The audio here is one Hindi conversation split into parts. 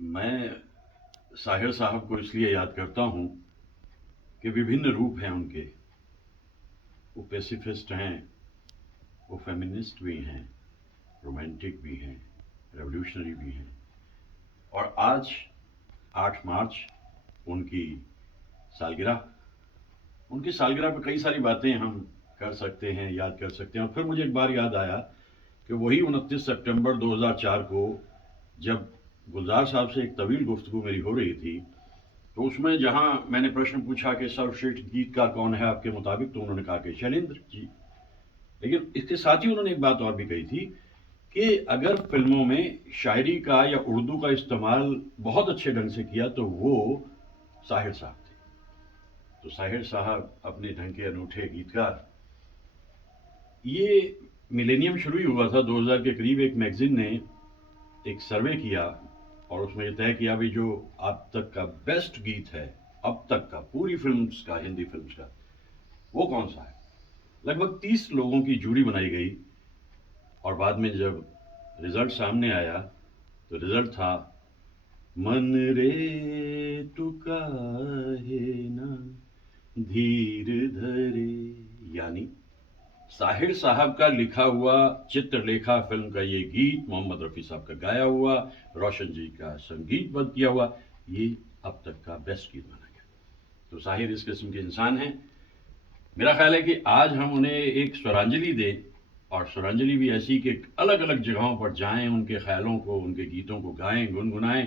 मैं साहिर साहब को इसलिए याद करता हूँ कि विभिन्न रूप हैं उनके। वो पेसिफिस्ट हैं, वो फेमिनिस्ट भी हैं, रोमांटिक भी हैं, रेवोल्यूशनरी भी हैं। और आज 8 मार्च उनकी सालगिरह। उनकी सालगिरह पे कई सारी बातें हम कर सकते हैं, याद कर सकते हैं। और फिर मुझे एक बार याद आया कि वही 29 सितंबर 2004 को जब गुलजार साहब से एक तवील गुफ्तगू मेरी हो रही थी, तो उसमें जहां मैंने प्रश्न पूछा कि सर्वश्रेष्ठ गीतकार कौन है आपके मुताबिक, तो उन्होंने कहा कि शैलेंद्र जी। लेकिन इसके साथ ही उन्होंने एक बात और भी कही थी कि अगर फिल्मों में शायरी का या उर्दू का इस्तेमाल बहुत अच्छे ढंग से किया तो वो साहिर साहब थे। तो साहिर साहब अपने ढंग के अनूठे गीतकार। ये मिलेनियम शुरू ही हुआ था 2000 के करीब। एक मैगजीन ने एक सर्वे किया और उसमें ये तय किया भी जो अब तक का बेस्ट गीत है, अब तक का पूरी फिल्म्स का, हिंदी फिल्म्स का, वो कौन सा है। लगभग 30 लोगों की जूरी बनाई गई और बाद में जब रिजल्ट सामने आया तो रिजल्ट था मन रे तू काहे ना धीर धरे। यानी साहिर साहब का लिखा हुआ चित्रलेखा फिल्म का ये गीत, मोहम्मद रफ़ी साहब का गाया हुआ, रोशन जी का संगीतबद्ध किया हुआ, ये अब तक का बेस्ट गीत माना गया। तो साहिर इस किस्म के इंसान हैं। मेरा ख्याल है कि आज हम उन्हें एक स्वरांजलि दें, और स्वरांजलि भी ऐसी कि अलग अलग जगहों पर जाएं, उनके ख्यालों को, उनके गीतों को गाएं, गुनगुनाएं,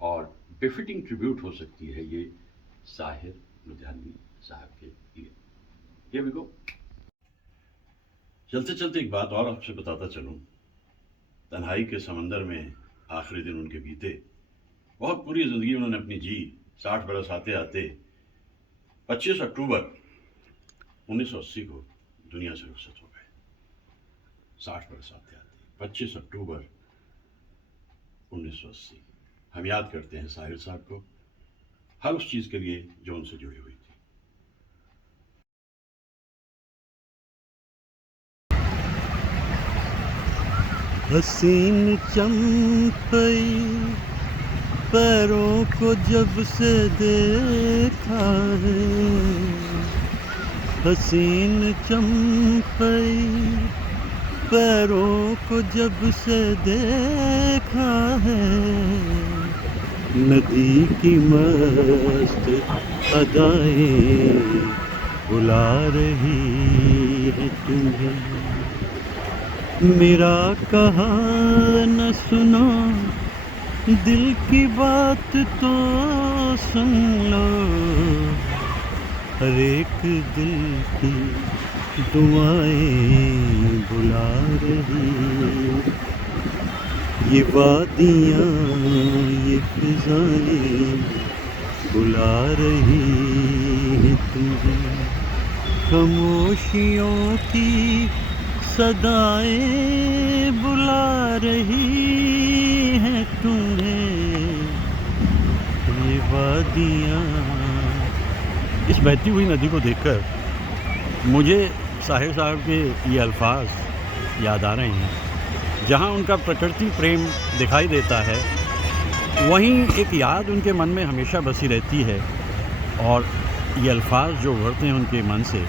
और बेफिटिंग ट्रिब्यूट हो सकती है ये साहिर लुधियानवी साहब के लिए। Here we go। चलते चलते एक बात और आपसे बताता चलूं। तन्हाई के समंदर में आखिरी दिन उनके बीते। बहुत पूरी ज़िंदगी उन्होंने अपनी जी। 60 बरस आते आते 25 अक्टूबर 1980 को दुनिया से रुखसत हो गए। 60 बरस आते आते 25 अक्टूबर 1980 हम याद करते हैं साहिर साहब को, हर उस चीज़ के लिए जो उनसे जुड़ी हुई थी। हसीन चंपई पैरों को जब से देखा है, हसीन चंपई पैरों को जब से देखा है, नदी की मस्त अदाएं बुला रही है तुम्हें। मेरा कहा न सुनो दिल की बात तो सुन लो, हर एक दिल की दुआएं बुला रही। ये वादियाँ ये फिजाएं बुला रही हैं तुम्हें। खामोशियों की सदाएं बुला रही हैं तुम्हें, ये वादियाँ। इस बहती हुई नदी को देखकर मुझे साहिर साहब के ये अल्फाज याद आ रहे हैं। जहाँ उनका प्रकृति प्रेम दिखाई देता है, वहीं एक याद उनके मन में हमेशा बसी रहती है, और ये अल्फाज जो उभरते हैं उनके मन से,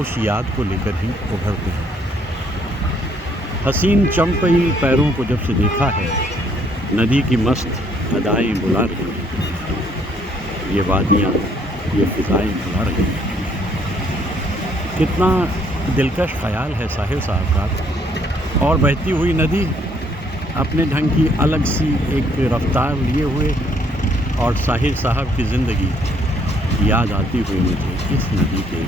उस याद को लेकर ही उभरते हैं। हसीन चंपई पैरों को जब से देखा है, नदी की मस्त अदाएं बुला रही हैं, ये वादियाँ ये फिजाएं बुला रही हैं। कितना दिलकश ख्याल है साहिर साहब का। और बहती हुई नदी अपने ढंग की अलग सी एक रफ्तार लिए हुए, और साहिर साहब की ज़िंदगी याद आती हुई मुझे इस नदी के।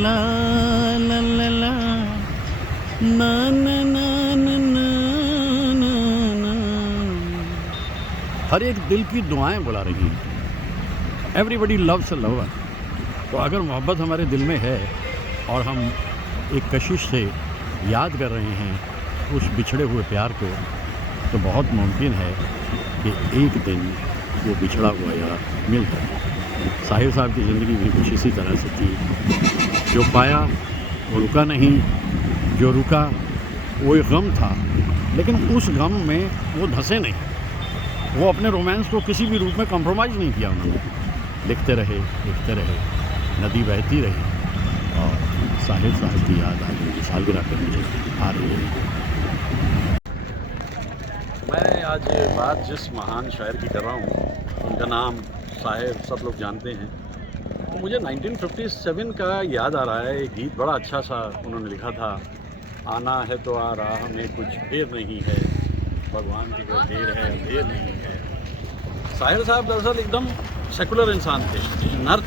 ला ला ला ला ना ना ना ना ना ना, हर एक दिल की दुआएं बुला रही हैं। Everybody loves a lover. तो अगर मोहब्बत हमारे दिल में है और हम एक कशिश से याद कर रहे हैं उस बिछड़े हुए प्यार को, तो बहुत मुमकिन है कि एक दिन वो बिछड़ा हुआ यार मिल जाए। साहिर साहब की ज़िंदगी भी कुछ इसी तरह से थी। जो पाया वो रुका नहीं, जो रुका वो एक गम था लेकिन उस गम में वो धंसे नहीं। वो अपने रोमांस को किसी भी रूप में कॉम्प्रोमाइज़ नहीं किया उन्होंने। लिखते रहे, नदी बहती रही और साहिर साहब की याद आज मुझे सालगिरह पे मुझे आ रही है। मैं आज बात जिस महान शायर की कर रहा हूँ, उनका नाम साहिर सब लोग जानते हैं। तो मुझे 1957 का याद आ रहा है। एक गीत बड़ा अच्छा सा उन्होंने लिखा था, आना है तो आ रहा हमें कुछ देर नहीं है, भगवान की कोई देर है अंधेर नहीं है। साहिर साहब दरअसल एकदम सेकुलर इंसान थे,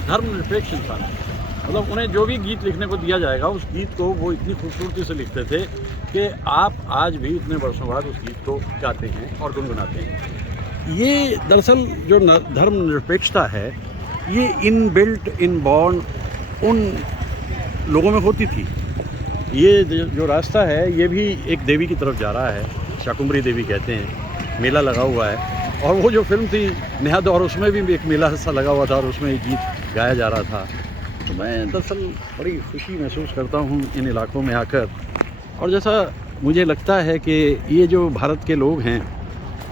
धर्मनिरपेक्ष इंसान थे। मतलब उन्हें जो भी गीत लिखने को दिया जाएगा उस गीत को वो इतनी खूबसूरती से लिखते थे कि आप आज भी इतने वर्षों बाद उस गीत को गाते हैं और गुनगुनाते हैं। ये दरअसल जो धर्मनिरपेक्षता है ये इनबिल्ट इनबॉर्न उन लोगों में होती थी। ये जो रास्ता है ये भी एक देवी की तरफ जा रहा है, शाकुंभरी देवी कहते हैं। मेला लगा हुआ है और वो जो फिल्म थी नेहा और उसमें भी एक मेला सा लगा हुआ था और उसमें एक गीत गाया जा रहा था। तो मैं दरअसल बड़ी खुशी महसूस करता हूँ इन इलाकों में आकर। और जैसा मुझे लगता है कि ये जो भारत के लोग हैं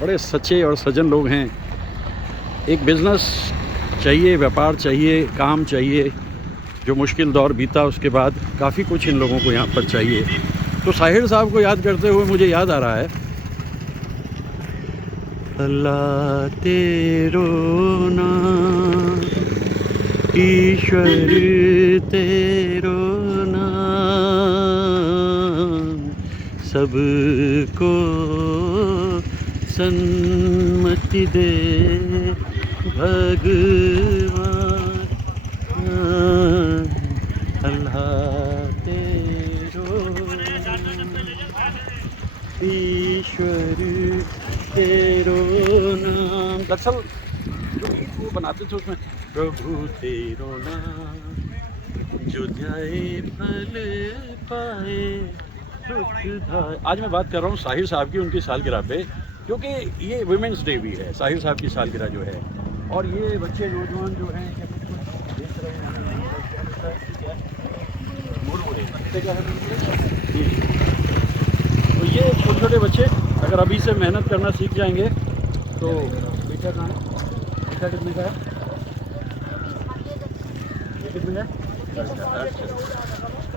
बड़े सच्चे और सज्जन लोग हैं। एक बिज़नेस चाहिए, व्यापार चाहिए, काम चाहिए। जो मुश्किल दौर बीता उसके बाद काफ़ी कुछ इन लोगों को यहाँ पर चाहिए। तो साहिर साहब को याद करते हुए मुझे याद आ रहा है, अल्लाह तेरो नाम, ईश्वर तेरो नाम, सबको सन्मति दे भगवान, अल्लाह तेरो ईश्वर तेरो नाम। दरअसल जो गीत वो बनाते थे उसमें प्रभु तेरो नाम जो ध्याए फल पाए सुख धाए। आज मैं बात कर रहा हूँ साहिर साहब की, उनकी सालगिरह पे, क्योंकि ये वुमेंस डे भी है, साहिर साहब की सालगिरह जो है। और ये बच्चे नौजवान जो हैं देख रहे हैं, तो ये छोटे छोटे बच्चे अगर अभी से मेहनत करना सीख जाएंगे तो बेटा कहाँ है, बेटा कितने का है, ये कितने का है?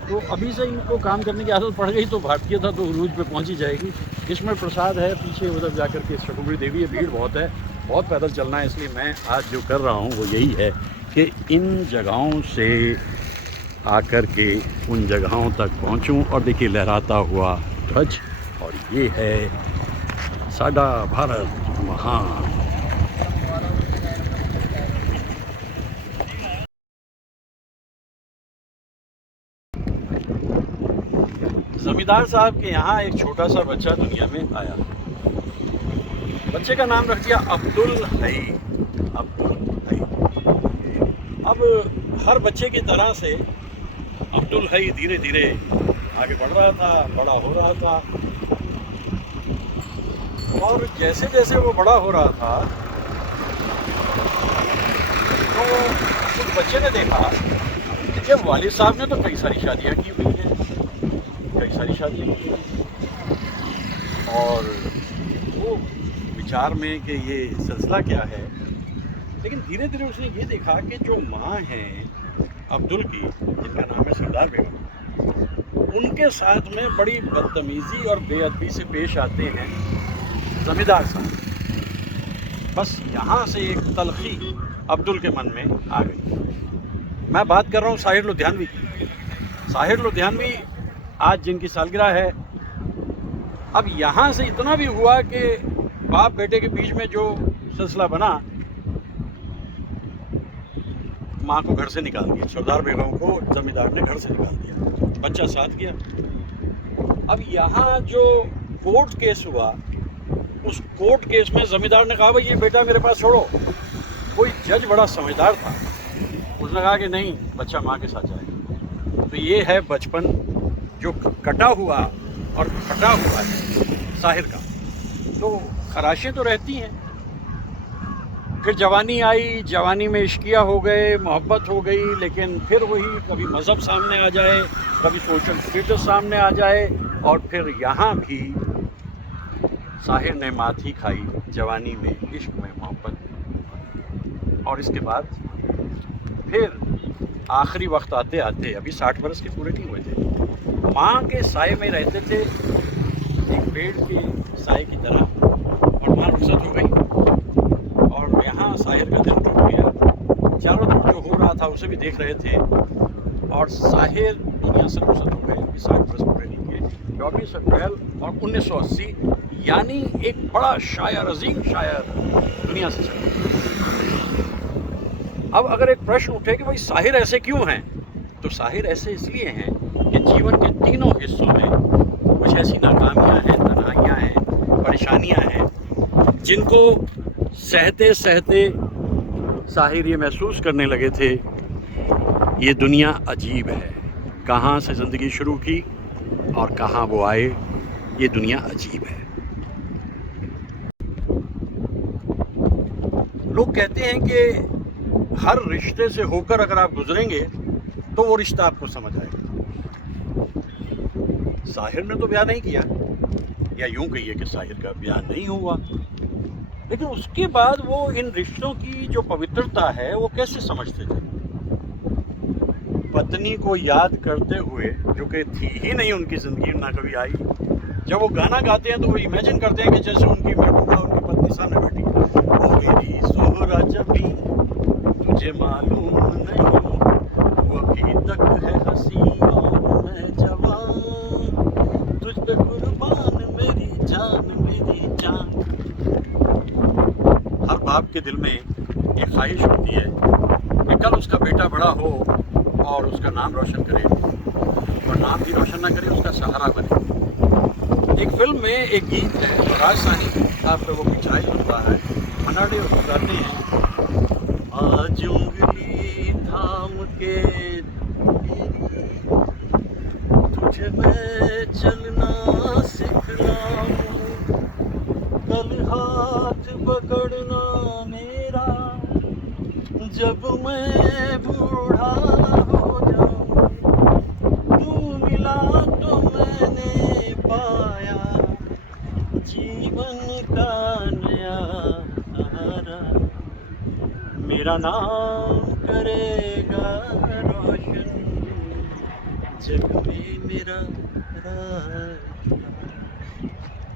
तो अभी से इनको काम करने की आदत पड़ गई तो भारतीयता तो उरूज पे पहुंच ही जाएगी। इसमें प्रसाद है पीछे उधर जाकर के शाकुंभरी देवी है, भीड़ बहुत है, बहुत पैदल चलना है। इसलिए मैं आज जो कर रहा हूँ वो यही है कि इन जगहों से आकर के उन जगहों तक पहुँचूँ। और देखिए लहराता हुआ ध्वज, और ये है साडा भारत महान। जमींदार साहब के यहाँ एक छोटा सा बच्चा दुनिया में आया। बच्चे का नाम रख दिया अब्दुल हई। अब्दुल हई। अब हर बच्चे की तरह से अब्दुल हई धीरे धीरे आगे बढ़ रहा था, बड़ा हो रहा था। और जैसे जैसे वो बड़ा हो रहा था तो उस बच्चे ने देखा कि जब वालिद साहब ने तो कई सारी शादियाँ की हुई हैं, कई सारी शादियाँ की और वो विचार में कि ये सिलसिला क्या है। लेकिन धीरे धीरे उसने ये देखा कि जो माँ हैं अब्दुल की, जिनका नाम है सरदार बेगम, उनके साथ में बड़ी बदतमीज़ी और बेअदबी से पेश आते हैं जमींदार साहब। बस यहाँ से एक तलखी अब्दुल के मन में आ गई। मैं बात कर रहा हूँ साहिर लुधियानवी की। साहिर लुधियानवी आज जिनकी सालगिरह है। अब यहाँ से इतना भी हुआ कि बाप बेटे के बीच में जो सिलसिला बना, माँ को घर से निकाल दिया, सरदार बेगम को जमींदार ने घर से निकाल दिया, बच्चा साथ गया। अब यहाँ जो कोर्ट केस हुआ, उस कोर्ट केस में जमींदार ने कहा भाई ये बेटा मेरे पास छोड़ो। कोई जज बड़ा समझदार था, उसने कहा कि नहीं, बच्चा माँ के साथ जाएगा। तो ये है बचपन जो कटा हुआ और फटा हुआ है साहिर का। तो खराशें तो रहती हैं, फिर जवानी आई, जवानी में इश्किया हो गए, मोहब्बत हो गई, लेकिन फिर वही कभी मज़हब सामने आ जाए, कभी सोशल स्टेटस सामने आ जाए, और फिर यहाँ भी साहिर ने माथी खाई जवानी में, इश्क में, मोहब्बत में। और इसके बाद फिर आखिरी वक्त आते आते, अभी 60 बरस के पूरे नहीं हुए थे, माँ के साए में रहते थे, एक पेड़ के साए की तरह, और वहाँ रुखसत हो गई। और यहाँ साहिर का दिल टूट गया। चारों तरफ जो हो रहा था उसे भी देख रहे थे, और साहिर दुनिया से रुखसत हो गए। अभी 60 बरस पूरे नहीं किए। 24 अप्रैल और 1980, यानी एक बड़ा शायर, अजीम शायर दुनिया से चला गया। अब अगर एक प्रश्न उठे कि भाई साहिर ऐसे क्यों हैं, तो साहिर ऐसे इसलिए हैं कि जीवन के तीनों हिस्सों में कुछ ऐसी नाकामियां हैं, तन्हाइयां हैं, परेशानियां हैं, जिनको सहते सहते साहिर ये महसूस करने लगे थे, ये दुनिया अजीब है। कहाँ से ज़िंदगी शुरू की और कहाँ वो आए, ये दुनिया अजीब है। लोग कहते हैं कि हर रिश्ते से होकर अगर आप गुजरेंगे तो वो रिश्ता आपको समझ आएगा। साहिर ने तो ब्याह नहीं किया, या यूं कहिए कि साहिर का ब्याह नहीं हुआ, लेकिन उसके बाद वो इन रिश्तों की जो पवित्रता है वो कैसे समझते थे। पत्नी को याद करते हुए, जो कि थी ही नहीं उनकी ज़िंदगी, ना कभी आई, जब वो गाना गाते हैं तो वो इमेजिन करते हैं कि जैसे उनकी महबूबा उनकी पत्नी सामने बैठी, ओ मेरी सोहरा जबी तुझे मालूम नहीं, वो अभी तक है हंसी और मैं जवान, तुझ पे कुर्बान मेरी जान, मेरी जान। हर बाप के दिल में एक ख्वाहिश होती है कि कल उसका बेटा बड़ा हो और उसका नाम रोशन करे, और नाम भी रोशन ना करे, उसका सहारा बने। एक फिल्म में एक गीत है, राज साहनी आप लोगों की छाई होता है, मन्ना डे उसको गाते हैं, आज उंगली थाम के तुझे मैं चलना सिखलाऊं, कल हाथ पकड़ना मेरा, जब मैं बूढ़ा हो जाऊं, तू मिला तो मैंने पाया जीवन का नया सहारा, मेरा नाम करेगा रोशन जग में मेरा राज।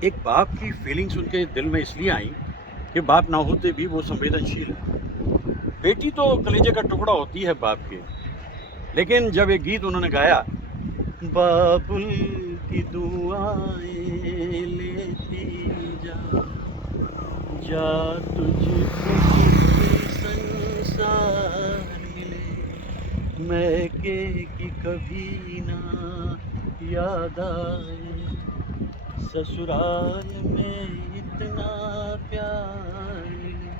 एक बाप की फीलिंग्स उनके दिल में इसलिए आई कि बाप ना होते भी वो संवेदनशील है। बेटी तो कलेजे का टुकड़ा होती है बाप के, लेकिन जब एक गीत उन्होंने गाया, बाबुल की दुआएं लेती जा, जा तुझको संसार मिले, मैके की कभी ना याद आए, ससुराल में इतना प्यार मिले।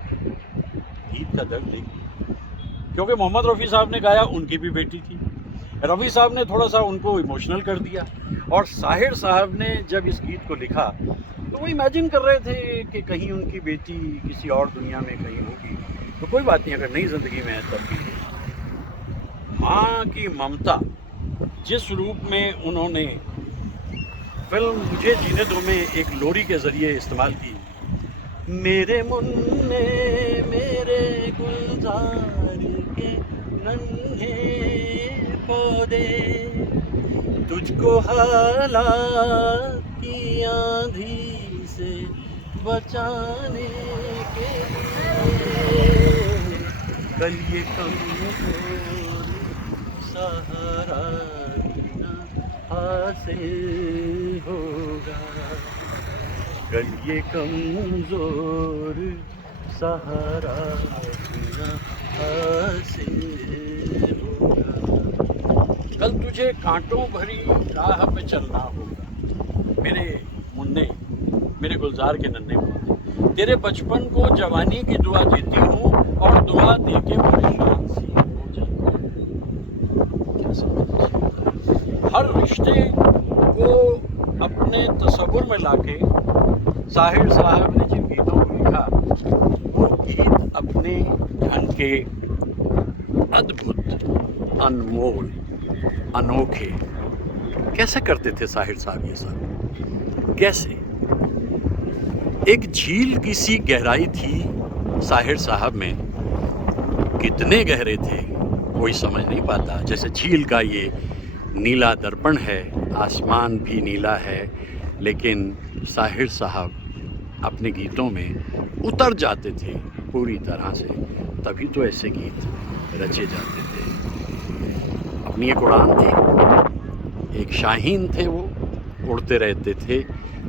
गीत का दर्द देखिए, क्योंकि मोहम्मद रफ़ी साहब ने गाया, उनकी भी बेटी थी। रफ़ी साहब ने थोड़ा सा उनको इमोशनल कर दिया, और साहिर साहब ने जब इस गीत को लिखा तो वो इमेजिन कर रहे थे कि कहीं उनकी बेटी किसी और दुनिया में कहीं होगी, तो कोई बात नहीं, अगर नई ज़िंदगी में है तब भी। माँ की ममता जिस रूप में उन्होंने फिल्म मुझे जीने दो में एक लोरी के ज़रिए इस्तेमाल की, मेरे मुन्ने मेरे गुलजार के नन्हे पौधे, तुझको हालात की आंधी से बचाने के लिए, कल ये कमजोर सहारा ना हासिल होगा, कल ये कमजोर सहारा ना हासिल होगा, कल तुझे कांटों भरी राह पे चलना होगा, मेरे मुन्ने मेरे गुलजार के नन्हे पौधे, तेरे बचपन को जवानी की दुआ देती हूँ, और दुआ दे के परेशान सी हो जाती हूँ। क्या समझ, हर रिश्ते को अपने तसव्वुर में लाके साहिर साहब ने जिन गीतों को लिखा, वो गीत अपने ढंग के अद्भुत, अनमोल, अनोखे। कैसे करते थे साहिर साहब ये सब, कैसे? एक झील की सी गहराई थी साहिर साहब में। कितने गहरे थे कोई समझ नहीं पाता। जैसे झील का ये नीला दर्पण है, आसमान भी नीला है, लेकिन साहिर साहब अपने गीतों में उतर जाते थे पूरी तरह से, तभी तो ऐसे गीत रचे जाते थे। अपनी एक उड़ान थी, एक शाहीन थे, वो उड़ते रहते थे,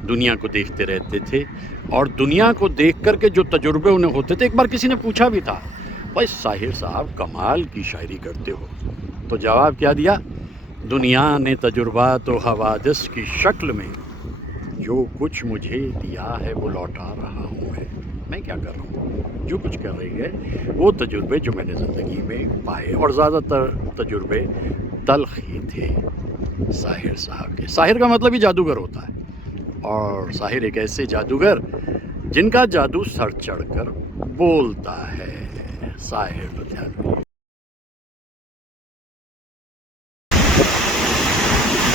दुनिया को देखते रहते थे, और दुनिया को देख कर के जो तजुर्बे उन्हें होते थे, एक बार किसी ने पूछा भी था, भाई साहिर साहब कमाल की शायरी करते हो, तो जवाब क्या दिया, दुनिया ने तजुर्बा तो हवादिस की शक्ल में, जो कुछ मुझे दिया है वो लौटा रहा हूँ मैं क्या कर रहा हूँ, जो कुछ कर रही है वो तजुर्बे जो मैंने ज़िंदगी में पाए, और ज़्यादातर तजुर्बे तल्ख ही थे साहिर साहब के। साहिर का मतलब ही जादूगर होता है, और साहिर एक ऐसे जादूगर जिनका जादू सर चढ़कर बोलता है। साहिर लुधियानवी।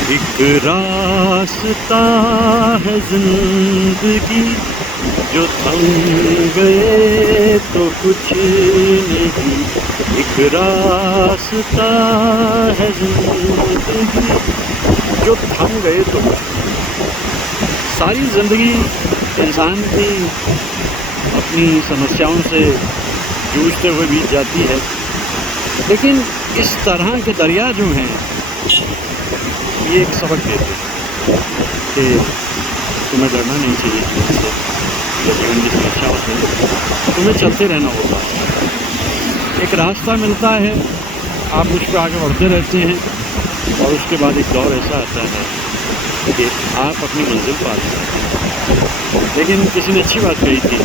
एक रास्ता है जिंदगी, जो थम गए तो कुछ नहीं, एक रास्ता है जिंदगी, जो थम गए तो कुछ नहीं। सारी ज़िंदगी इंसान की अपनी समस्याओं से जूझते हुए बीत जाती है, लेकिन इस तरह के दरिया जो हैं ये एक सबक देते हैं कि तुम्हें डरना नहीं चाहिए इससे, या जीवन की समस्याओं से तुम्हें चलते रहना होगा। एक रास्ता मिलता है, आप उस पर आगे बढ़ते रहते हैं, और उसके बाद एक दौर ऐसा आता है कि आप अपनी मंजिल पर आते हैं। लेकिन किसी ने अच्छी बात कही थी,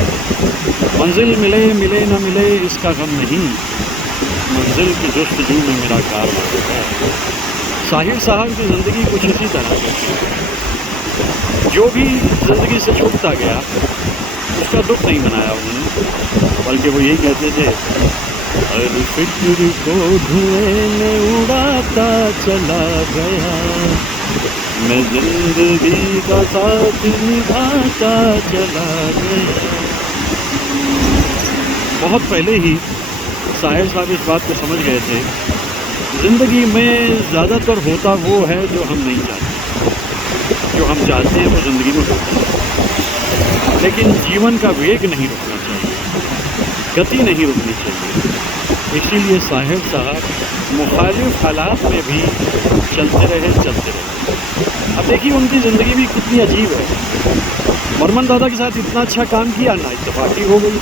मंजिल मिले मिले न मिले इसका गम नहीं, मंजिल की जुस्तजू में मेरा कारवां है। साहिर साहब की ज़िंदगी कुछ इसी तरह की, जो भी ज़िंदगी से छूटता गया उसका दुख नहीं मनाया उन्होंने, बल्कि वो यही कहते थे, हर फिक्र को धुएं में उड़ाता चला गया, मैं ज़िंदगी का साथ निभाता चला गया। बहुत पहले ही साहिर साहब इस बात को समझ गए थे, ज़िंदगी में ज़्यादातर होता वो है जो हम नहीं चाहते, जो हम चाहते हैं वो ज़िंदगी में होता है, लेकिन जीवन का वेग नहीं रुकना चाहिए, गति नहीं रुकनी चाहिए। इसीलिए साहिर साहब मुखालिफ हालात में भी चलते रहे। अब देखिए उनकी ज़िंदगी भी कितनी अजीब है। बर्मन दादा के साथ इतना अच्छा काम किया, ना इत्तेफाकी हो गई,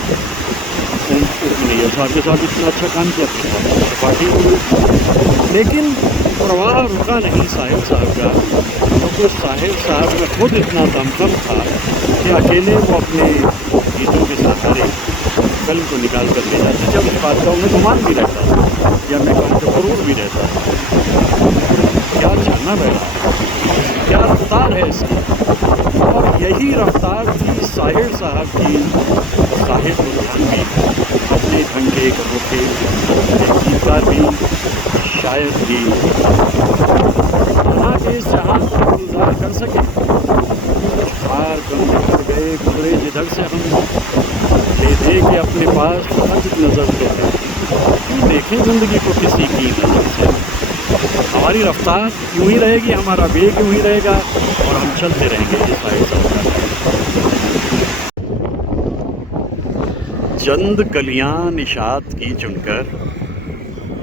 नैयर साहब के साथ इतना अच्छा काम किया, इत्तेफाकी हो गई, लेकिन प्रवाह रुका नहीं साहिर साहब का, क्योंकि साहिर साहब में खुद इतना दमखम था कि अकेले वो अपने गीतों के सहारे फिल्म को निकाल कर ले जाते, जब इस बात का उन्हें गुमान भी रहता था, या मैं कहूँ तो गुरूर भी रहता था। क्या चलना बैठा, क्या रफ्तार है इसकी, और यही रफ्तार थी साहिर साहब की। साहिर लुधियानवी अपने ढंग के एक अनोखे गीतकार भी, शायर भी, यहाँ के इस जहाँ को गुलजार कर सके। पार कर गए गुजरे जिधर से हम, ले दे के अपने पास खत नज़र तो देखें ज़िंदगी को किसी की नज़र से। हमारी रफ्तार यूँ ही रहेगी, हमारा वेग यूँ ही रहेगा, और हम चलते रहेंगे। ये साहिर साहब का चंद कलियां निशात की चुनकर,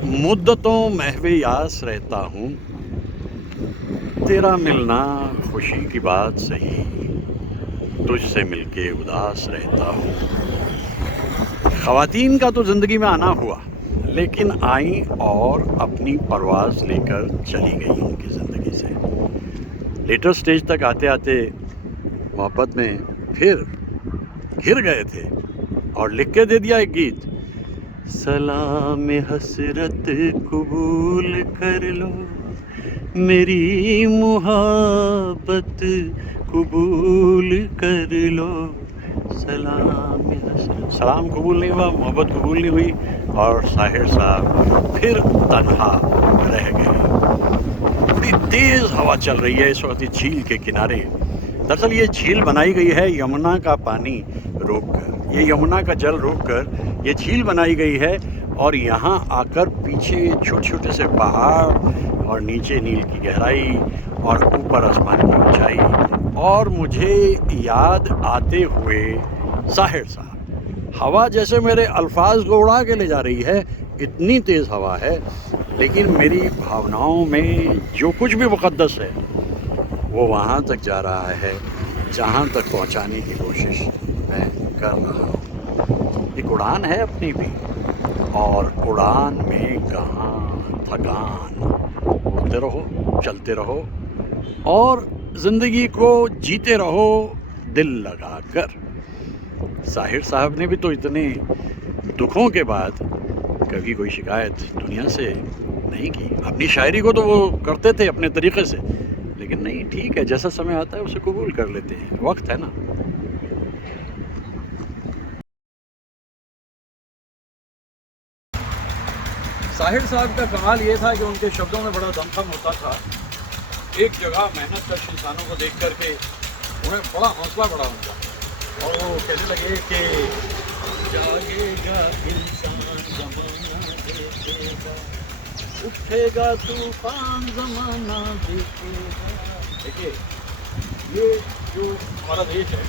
मुद्दतों महवे यास रहता हूँ, तेरा मिलना खुशी की बात सही, तुझसे मिलके उदास रहता हूँ। ख़वातीन का तो ज़िंदगी में आना हुआ, लेकिन आई और अपनी परवाज़ लेकर चली गई उनकी ज़िंदगी से। लेटर स्टेज तक आते आते मोहब्बत में फिर घिर गए थे, और लिख के दे दिया एक गीत, सलाम हसरत कबूल कर लो, मेरी मुहब्बत कबूल कर लो। सलाम हसरत, सलाम कबूल नहीं हुआ, मोहब्बत कबूल नहीं हुई, और साहिर साहब फिर तन्हा रह गए। बड़ी तेज़ हवा चल रही है इस वक्त झील के किनारे, दरअसल ये झील बनाई गई है यमुना का पानी रोककर, ये यमुना का जल रोककर ये झील बनाई गई है। और यहाँ आकर पीछे छोटे छोटे से पहाड़ और नीचे नील की गहराई और ऊपर आसमान की ऊंचाई, और मुझे याद आते हुए साहिर साहब। हवा जैसे मेरे अल्फाज को उड़ा के ले जा रही है, इतनी तेज़ हवा है, लेकिन मेरी भावनाओं में जो कुछ भी मुक़द्दस है वो वहाँ तक जा रहा है जहाँ तक पहुँचाने की कोशिश मैं कर रहा हूँ। एक उड़ान है अपनी भी, और उड़ान में कहाँ थकान। उड़ते रहो, चलते रहो और ज़िंदगी को जीते रहो दिल लगा कर। साहिर साहब ने भी तो इतने दुखों के बाद कभी कोई शिकायत दुनिया से नहीं की। अपनी शायरी को तो वो करते थे अपने तरीक़े से, लेकिन नहीं, ठीक है, जैसा समय आता है उसे कबूल कर लेते हैं, वक्त है ना। साहिर साहब का कमाल ये था कि उनके शब्दों में बड़ा दमखम होता था। एक जगह मेहनत कश इंसानों को देख करके उन्हें बड़ा हौसला बढ़ा उनका, और वो कहने लगे कि जागेगा इंसान ज़माना देखेगा, उठेगा तूफान ज़माना देखेगा। देखिए, ये जो हमारा देश है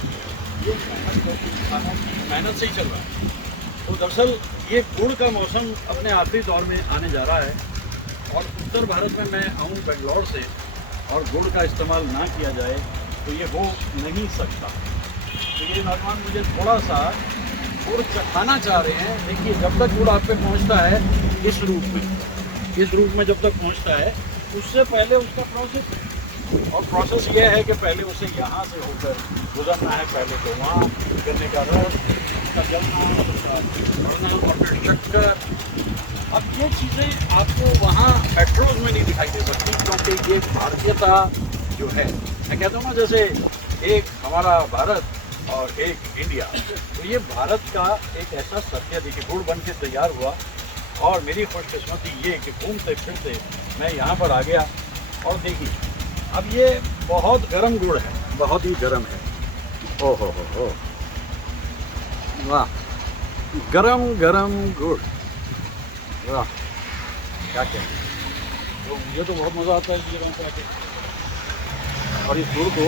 ये मेहनत कश इंसानों की मेहनत से ही चल रहा है। तो दरअसल ये गुड़ का मौसम अपने आखिरी दौर में आने जा रहा है, और उत्तर भारत में मैं आऊँ बेंगलोर से और गुड़ का इस्तेमाल ना किया जाए तो ये हो नहीं सकता। तो ये नौजवान मुझे थोड़ा सा गुड़ चखाना चाह रहे हैं। देखिए, जब तक गुड़ आप पे पहुँचता है इस रूप में जब तक पहुँचता है, उससे पहले उसका प्रोसेस है। और प्रोसेस ये है कि पहले उसे यहाँ से होकर गुजरना है, पहले तो वहाँ गन्ने का रस, उसका जलना, उसका बढ़ना और फिर चक्कर। अब ये चीज़ें आपको वहाँ मेट्रोज में नहीं दिखाई दे सकती, क्योंकि ये भारतीयता जो है, मैं कहता हूँ ना, जैसे एक हमारा भारत और एक इंडिया, तो ये भारत का एक ऐसा सत्य देखिए गुड़ बन के तैयार हुआ। और मेरी खुशकिस्मती ये कि घूमते फिरते मैं यहाँ पर आ गया। और देखिए, अब ये बहुत गर्म गुड़ है, बहुत ही गर्म है। ओहो हो, वाह, गरम गरम गुड़, वाह, क्या कहें। तो मुझे तो बहुत मज़ा आता है इस जगह पे आके। और इस गुड़ को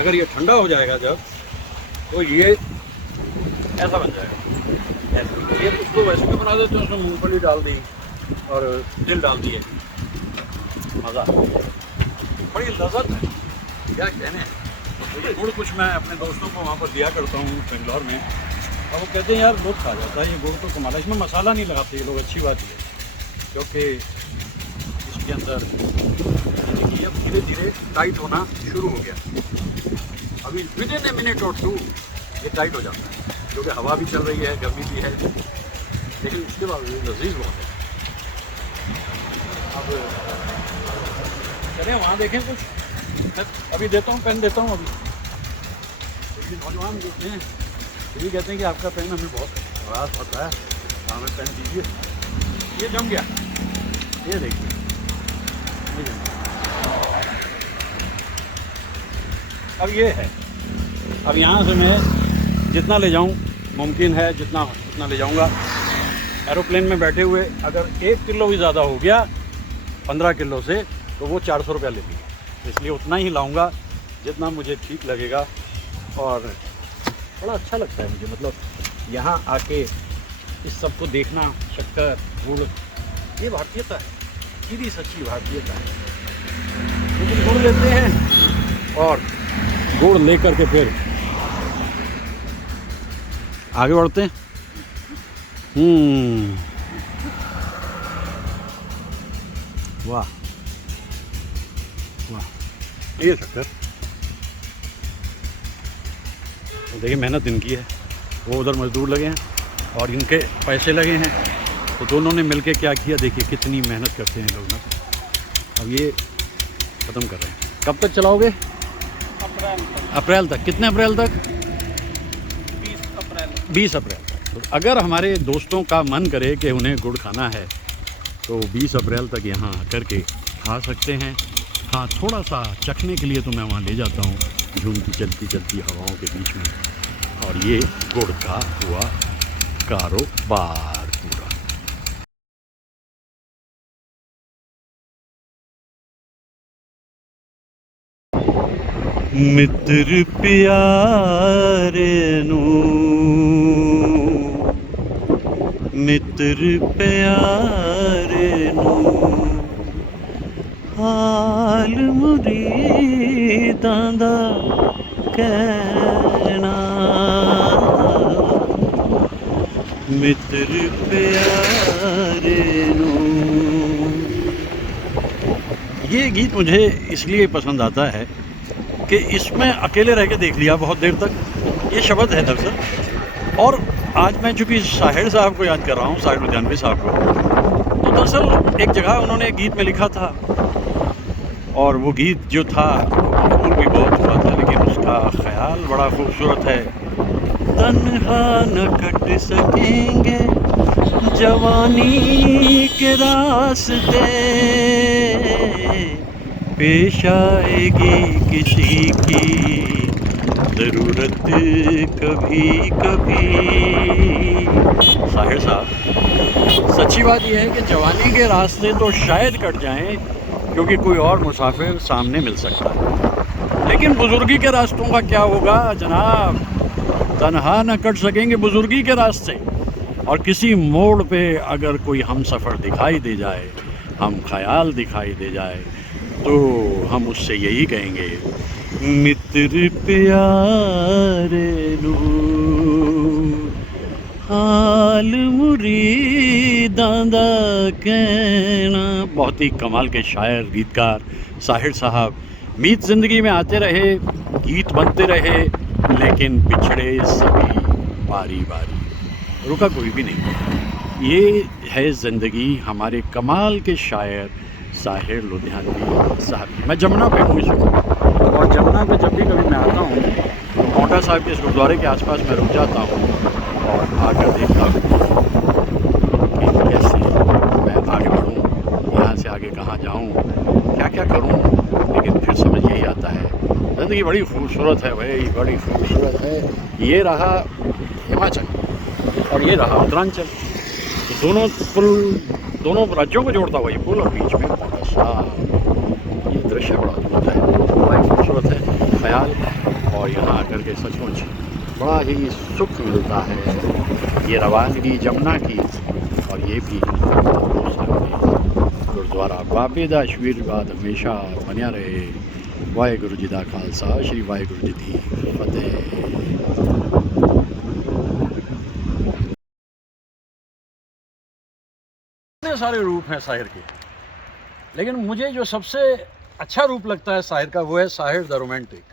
अगर ये ठंडा हो जाएगा जब, तो ये ऐसा बन जाएगा। ऐसा ये उसको वैसे भी बना देते हैं, उसमें मूंगफली डाल दी और तिल डाल दिए, मज़ा, बड़ी लज़्ज़त है, क्या कहने हैं। तो ये गुड़ कुछ मैं अपने दोस्तों को वहाँ पर दिया करता हूँ बेंगलोर में, और वो कहते हैं यार लुत्फ़ आ जाता है, ये गुड़ तो कमाल है। इसमें मसाला नहीं लगाते ये लोग, अच्छी बात है, क्योंकि इसके अंदर देखिए अब धीरे धीरे टाइट होना शुरू हो गया। अभी विदिन ए मिनट और टू ये टाइट हो जाता है, क्योंकि हवा भी चल रही है, गर्मी भी है, लेकिन उसके बाद लजीज बहुत है। अब चलिए वहाँ देखें कुछ, मैं अभी देता हूँ, पेन देता हूँ अभी। तो ये नौजवान देखते हैं, ये कहते हैं कि आपका पेन हमें बहुत रास होता है, हमें पेन दीजिए। ये जम गया, ये देखिए, अब ये है। अब यहाँ से मैं जितना ले जाऊँ, मुमकिन है जितना ले जाऊँगा। एरोप्लेन में बैठे हुए अगर 1 किलो भी ज़्यादा हो गया 15 किलो से, तो वो 400 रुपया लेती है, इसलिए उतना ही लाऊंगा जितना मुझे ठीक लगेगा। और बड़ा अच्छा लगता है मुझे, मतलब यहाँ आके इस सब को देखना, शक्कर, गुड़, ये भारतीयता है, सीधी सच्ची भारतीयता है। लेकिन गुड़ लेते हैं और गुड़ ले करके फिर आगे बढ़ते हैं। वाह वाह, ये शक्कर तो देखिए, मेहनत इनकी है, वो उधर मजदूर लगे हैं और इनके पैसे लगे हैं, तो दोनों ने मिलके क्या किया, देखिए कितनी मेहनत करते हैं लोग ना। अब ये ख़त्म कर रहे हैं। कब तक चलाओगे? अप्रैल तक। कितने अप्रैल तक? 20 अप्रैल तक। तो अगर हमारे दोस्तों का मन करे कि उन्हें गुड़ खाना है, तो 20 अप्रैल तक यहाँ आकर के खा सकते हैं। हाँ, थोड़ा सा चखने के लिए तो मैं वहाँ ले जाता हूँ, झूमती चलती चलती हवाओं के बीच में, और ये गुड़ का हुआ कारोबार पूरा। मित्र प्यारे नू, मित्र प्यारे नू, हाल मुरीदां दा कहना, मित्र प्यारे नू। ये गीत मुझे इसलिए पसंद आता है कि इसमें अकेले रह के देख लिया बहुत देर तक, ये शब्द है दरअसल। और आज मैं चूँकि साहिर साहब को याद कर रहा हूँ, साहिर लुधियानवी साहब को, तो दरअसल एक जगह उन्होंने एक गीत में लिखा था, और वो गीत जो था कबूल भी बहुत हुआ था, लेकिन उसका ख्याल बड़ा खूबसूरत है। तन्हा न कट सकेंगे जवानी के रास्ते, पेश आएगी किसी की ज़रूरत कभी कभी। साहिर साहब, सच्ची बात यह है कि जवानी के रास्ते तो शायद कट जाएं, क्योंकि कोई और मुसाफिर सामने मिल सकता है, लेकिन बुजुर्गी के रास्तों का क्या होगा जनाब? तन्हा न कट सकेंगे बुजुर्गी के रास्ते। और किसी मोड़ पे अगर कोई हम सफ़र दिखाई दे जाए, हम ख्याल दिखाई दे जाए, तो हम उससे यही कहेंगे, मित्र प्यारे नू, हाल मुरीदां दा कहना। बहुत ही कमाल के शायर, गीतकार साहिर साहब। मीत ज़िंदगी में आते रहे, गीत बनते रहे, लेकिन बिछड़े सभी बारी बारी, रुका कोई भी नहीं। ये है ज़िंदगी हमारे कमाल के शायर साहिर लुधियानवी साहब की। मैं जमुना पे हूँ इस वक्त, और जमुना पे जब भी कभी मैं आता हूँ तो मोटा साहब के इस गुरुद्वारे के आसपास मैं रुक जाता हूँ और आकर देखता हूँ कि कैसे मैं आगे बढ़ूँ, यहाँ से आगे कहाँ जाऊँ, क्या क्या करूँ। लेकिन फिर समझ यही आता है, ज़िंदगी बड़ी खूबसूरत है भाई, बड़ी खूबसूरत है। ये रहा हिमाचल और ये रहा उत्तरांचल, तो दोनों पुल, दोनों राज्यों को जोड़ता हुआ ये पुल, और बीच में बड़ा सा ये दृश्य बड़ा अद्भुत है, बड़ा खूबसूरत है ख्याल। और यहाँ आकर के सचमुच बड़ा ही सुख मिलता है। ये रवानगी जमुना की, और ये भी गुरुद्वारा बाबे दा आशीर्वाद हमेशा बनिया रहे। वाहेगुरु जी दा खालसा, श्री वाहेगुरु जी दी फतेह। सारे रूप हैं साहिर के, लेकिन मुझे जो सबसे अच्छा रूप लगता है साहिर का, वो है साहिर द रोमांटिक।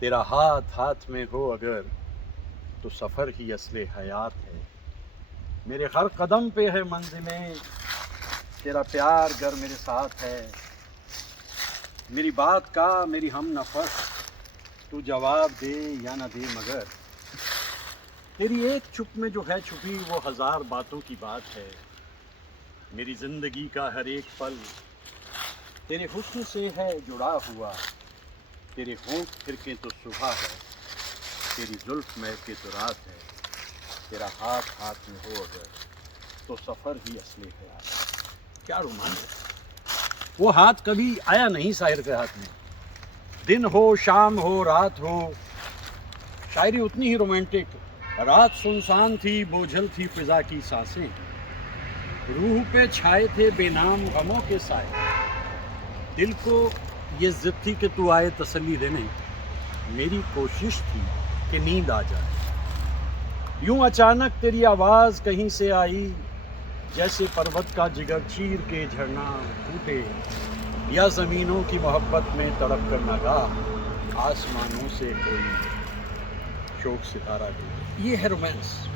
तेरा हाथ हाथ में हो अगर, तो सफ़र ही असले हयात है। मेरे हर कदम पे है मंजिलें, तेरा प्यार गर मेरे साथ है। मेरी बात का मेरी हम नफस, तू जवाब दे या न दे, मगर तेरी एक चुप में जो है छुपी, वो हज़ार बातों की बात है। मेरी ज़िंदगी का हर एक पल तेरे हुस्न से है जुड़ा हुआ। तेरे होंठ फिरके तो सुबह है, तेरी जुल्फ महके तो रात है। तेरा हाथ हाथ में हो अगर, तो सफ़र ही असली है। क्या रोमांच है। वो हाथ कभी आया नहीं साहिर के हाथ में। दिन हो, शाम हो, रात हो, शायरी उतनी ही रोमांटिक। रात सुनसान थी, बोझल थी फिजा की सांसें, रूह पे छाए थे बेनाम गमों के साए। दिल को ये जिद थी कि तू आए तसल्ली देने, मेरी कोशिश थी कि नींद आ जाए। यूं अचानक तेरी आवाज़ कहीं से आई, जैसे पर्वत का जिगर चीर के झरना टूटे, या ज़मीनों की मोहब्बत में तड़प कर नगा आसमानों से कोई शोक सितारा टूटे। ये है रोमांस।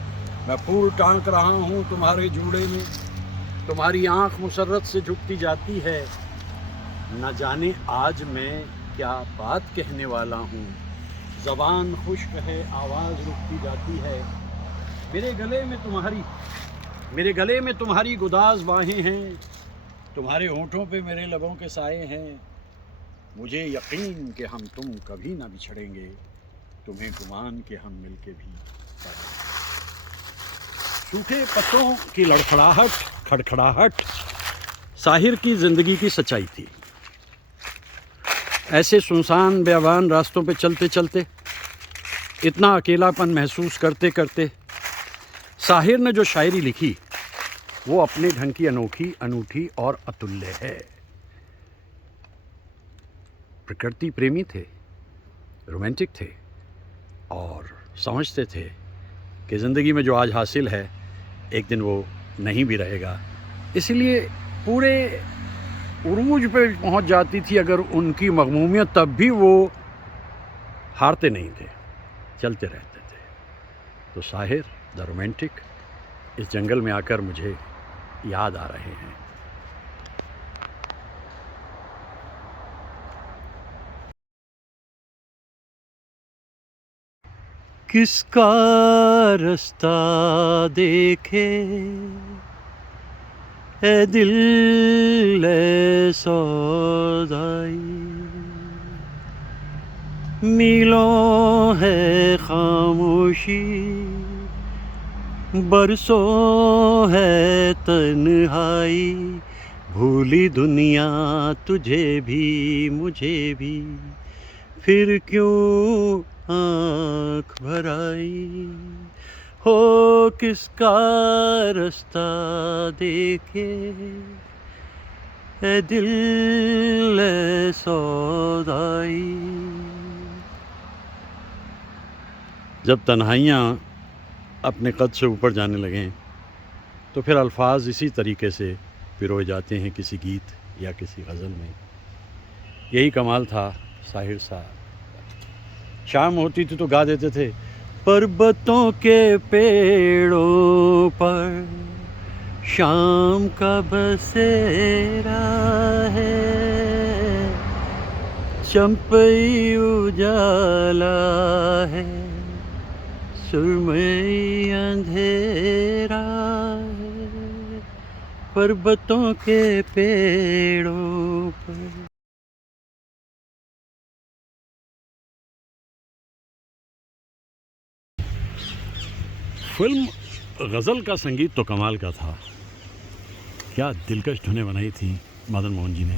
मैं फूल टांक रहा हूँ तुम्हारे जूड़े में, तुम्हारी आँख मुसर्रत से झुकती जाती है। न जाने आज मैं क्या बात कहने वाला हूँ, ज़बान खुश्क है, आवाज़ रुकती जाती है। मेरे गले में तुम्हारी गुदाज बाहें हैं, तुम्हारे होठों पे मेरे लबों के साए हैं। मुझे यकीन कि हम तुम कभी ना बिछड़ेंगे, तुम्हें गुमान कि हम मिलके भी सूखे पत्तों की लड़खड़ाहट, खड़खड़ाहट साहिर की ज़िंदगी की सच्चाई थी। ऐसे सुनसान बेअबान रास्तों पे चलते चलते, इतना अकेलापन महसूस करते करते साहिर ने जो शायरी लिखी वो अपने ढंग की अनोखी, अनूठी और अतुल्य है। प्रकृति प्रेमी थे, रोमांटिक थे और समझते थे कि ज़िंदगी में जो आज हासिल है एक दिन वो नहीं भी रहेगा। इसलिए पूरे उरूज पे पहुंच जाती थी अगर उनकी मग़मूमियत, तब भी वो हारते नहीं थे, चलते रहते थे। तो साहिर द रोमांटिक इस जंगल में आकर मुझे याद आ रहे हैं। किसका रास्ता देखे ए दिल ए सौदाई, मीलों है खामोशी, बरसों है तन्हाई, भूली दुनिया तुझे भी मुझे भी, फिर क्यों आँख भराई। हो किसका रास्ता देखे ए दिल ए सौदाई। जब तन्हाइयाँ अपने कद से ऊपर जाने लगें तो फिर अल्फाज इसी तरीके से पिरोए जाते हैं किसी गीत या किसी गज़ल में। यही कमाल था साहिर साहब। शाम होती थी तो गा देते थे, पर्वतों के पेड़ों पर शाम का बसेरा है, चंपई उजाला है, सुरमई अंधेरा है, पर्वतों के पेड़ों पर। फिल्म गज़ल का संगीत तो कमाल का था। क्या दिलकश धुनें बनाई थी मदन मोहन जी ने,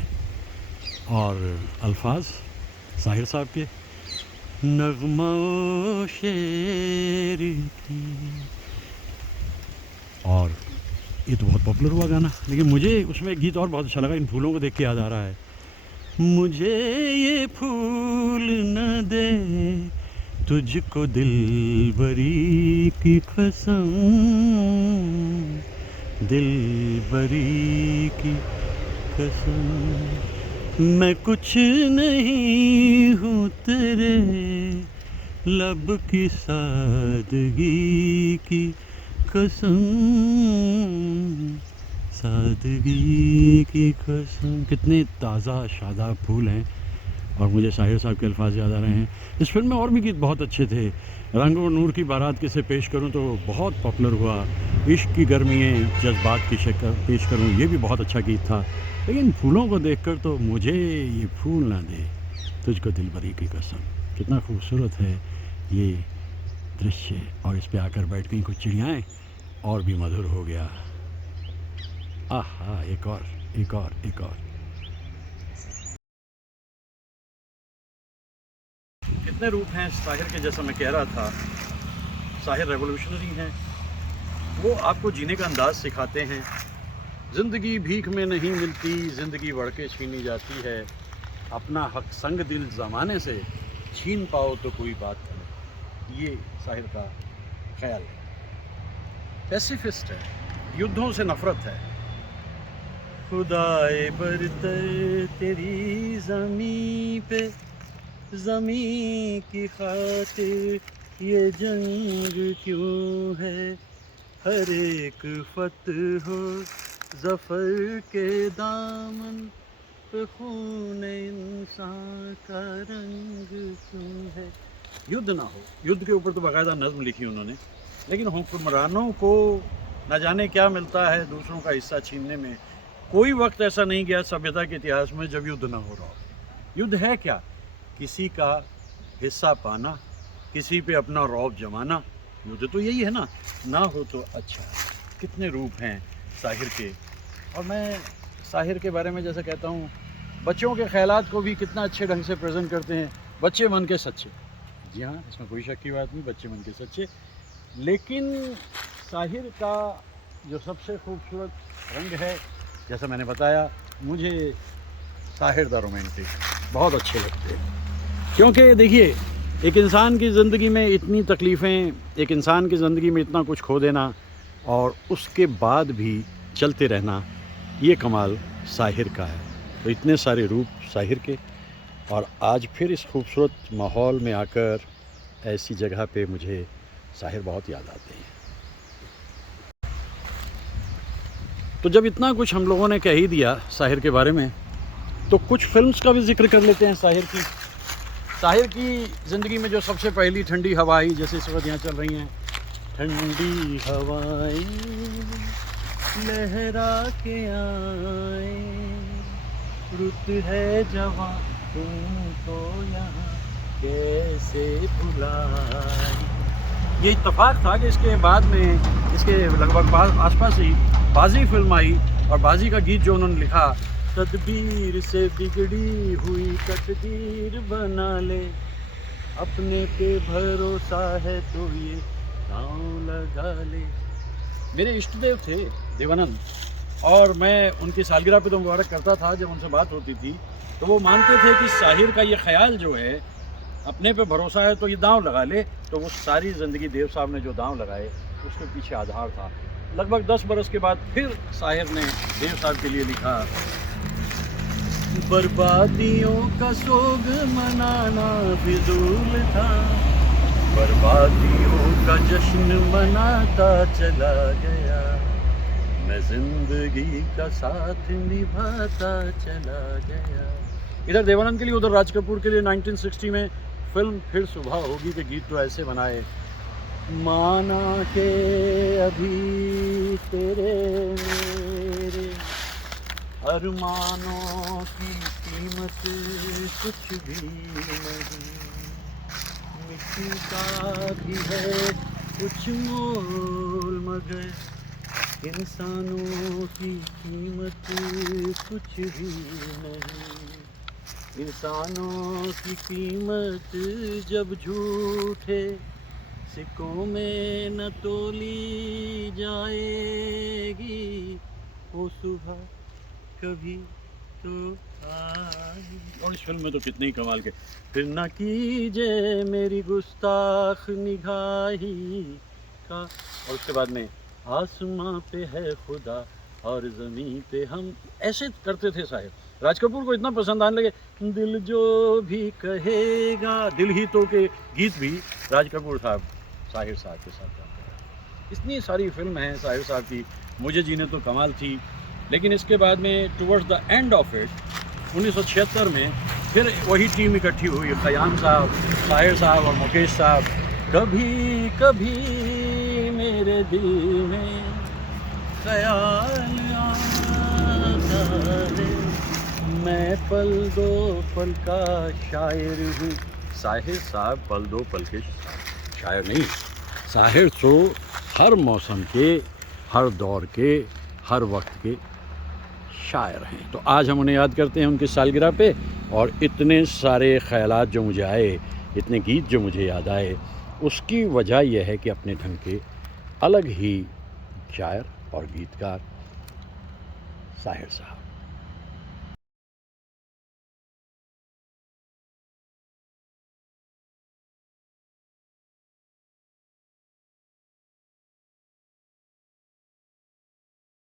और अल्फाज साहिर साहब के, नगमा शेर की। और ये तो बहुत पॉपुलर हुआ गाना, लेकिन मुझे उसमें एक गीत और बहुत अच्छा लगा, इन फूलों को देख के याद आ रहा है, मुझे ये फूल न दे तुझको दिलबरी की कसम, दिलबरी की कसम, मैं कुछ नहीं हूँ तेरे लब की सादगी की कसम, सादगी की कसम। कितने ताज़ा शादाब फूल हैं, और मुझे साहिर साहब के अल्फाज याद आ रहे हैं। इस फिल्म में और भी गीत बहुत अच्छे थे। रंग और नूर की बारात किसे पेश करूं तो बहुत पॉपुलर हुआ। इश्क की गर्मियाँ जज्बात की शक्ल पेश करूं, ये भी बहुत अच्छा गीत था। लेकिन फूलों को देखकर तो मुझे ये फूल ना दे तुझको दिलबरी की कसम। कितना खूबसूरत है ये दृश्य, और इस पे आकर बैठ गई कुछ चिड़ियाएँ और भी मधुर हो गया। आहा, एक और एक और एक और। कितने रूप हैं साहिर के, जैसा मैं कह रहा था। साहिर रेवोल्यूशनरी हैं, वो आपको जीने का अंदाज़ सिखाते हैं। ज़िंदगी भीख में नहीं मिलती, ज़िंदगी बढ़ के छीनी जाती है, अपना हक संग दिल ज़माने से छीन पाओ तो कोई बात नहीं। ये साहिर का ख्याल है। पैसिफिस्ट है, युद्धों से नफ़रत है। खुदाए बरतर तेरी ज़मीं पे, ज़मीं की खातिर ये जंग क्यों है, हर एक फतह हो ज़फ़र के दामन पे खून इंसान का रंग क्यों है। युद्ध ना हो, युद्ध के ऊपर तो बाकायदा नज़्म लिखी उन्होंने, लेकिन हुक्मरानों को न जाने क्या मिलता है दूसरों का हिस्सा छीनने में। कोई वक्त ऐसा नहीं गया सभ्यता के इतिहास में जब युद्ध ना हो रहा हो। युद्ध है क्या? किसी का हिस्सा पाना, किसी पे अपना रौब जमाना। युद्ध तो यही है ना हो तो अच्छा। कितने रूप हैं साहिर के। और मैं साहिर के बारे में जैसे कहता हूँ, बच्चों के ख्यालात को भी कितना अच्छे ढंग से प्रेजेंट करते हैं। बच्चे मन के सच्चे, जी हाँ, इसमें कोई शक की बात नहीं, बच्चे मन के सच्चे। लेकिन साहिर का जो सबसे खूबसूरत रंग है, जैसा मैंने बताया, मुझे साहिर द रोमांटिक बहुत अच्छे लगते हैं। क्योंकि देखिए, एक इंसान की ज़िंदगी में इतनी तकलीफ़ें, एक इंसान की ज़िंदगी में इतना कुछ खो देना और उसके बाद भी चलते रहना, ये कमाल साहिर का है। तो इतने सारे रूप साहिर के, और आज फिर इस खूबसूरत माहौल में आकर ऐसी जगह पे मुझे साहिर बहुत याद आते हैं। तो जब इतना कुछ हम लोगों ने कह ही दिया साहिर के बारे में, तो कुछ फिल्म्स का भी जिक्र कर लेते हैं साहिर की। साहिर की ज़िंदगी में जो सबसे पहली ठंडी हवाएं, जैसे इस वक्त यहाँ चल रही हैं, ठंडी हवाएं लहरा के आए, रुत है जवां तुमको यहाँ कैसे भुलाए। ये इत्तेफाक था कि इसके बाद में, इसके लगभग आसपास ही बाजी फिल्म आई, और बाजी का गीत जो उन्होंने लिखा, तदबीर से बिगड़ी हुई तकदीर बना ले, अपने पे भरोसा है तो ये दांव लगा ले। मेरे इष्ट देव थे देवानंद, और मैं उनकी सालगिरह पे तो मुबारक करता था जब उनसे बात होती थी। तो वो मानते थे कि साहिर का ये ख्याल जो है, अपने पे भरोसा है तो ये दांव लगा ले, तो वो सारी ज़िंदगी देव साहब ने जो दांव लगाए उसके पीछे आधार था। लगभग 10 बरस के बाद फिर साहिर ने देव साहब के लिए लिखा, बर्बादियों का सोग मनाना फिजूल था, बर्बादियों का जश्न मनाता चला गया, मैं जिंदगी का साथ निभाता चला गया। इधर देवानंद के लिए, उधर राज कपूर के लिए 1960 में फिल्म फिर सुबह होगी के गीत तो ऐसे बनाए, माना के अभी तेरे मेरे अरमानों की कीमत कुछ भी नहीं, मिट्टी का भी है कुछ मोल मगर इंसानों की कीमत कुछ भी नहीं, इंसानों की कीमत जब झूठे सिक्कों में न तोली जाएगी, वो सुबह कभी तो आएगी। और इस फिल्म में तो कितने ही कमाल के, फिर न कीजिए मेरी गुस्ताख निगाही का, और उसके बाद में आसमां पे है खुदा और ज़मीन पे हम, ऐसे करते थे साहिर। राज कपूर को इतना पसंद आने लगे, दिल जो भी कहेगा, दिल ही तो के गीत भी राज कपूर साहब साहिर साहब के साथ गाते हैं। इतनी सारी फिल्म हैं साहिर साहब की, मुझे जीने तो कमाल थी। लेकिन इसके बाद में towards the end of it 1976 में फिर वही टीम इकट्ठी हुई, खयाम साहब, साहिर साहब और मुकेश साहब। कभी कभी मेरे दिल में ख्याल आता है, मैं पल दो पल का शायर हूँ। साहिर साहब पल दो पल के शायर नहीं, साहिर तो हर मौसम के, हर दौर के, हर वक्त के शायर हैं। तो आज हम उन्हें याद करते हैं उनकी सालगिरह पे, और इतने सारे ख़यालात जो मुझे आए, इतने गीत जो मुझे याद आए, उसकी वजह यह है कि अपने ढंग के अलग ही शायर और गीतकार साहिर साहब।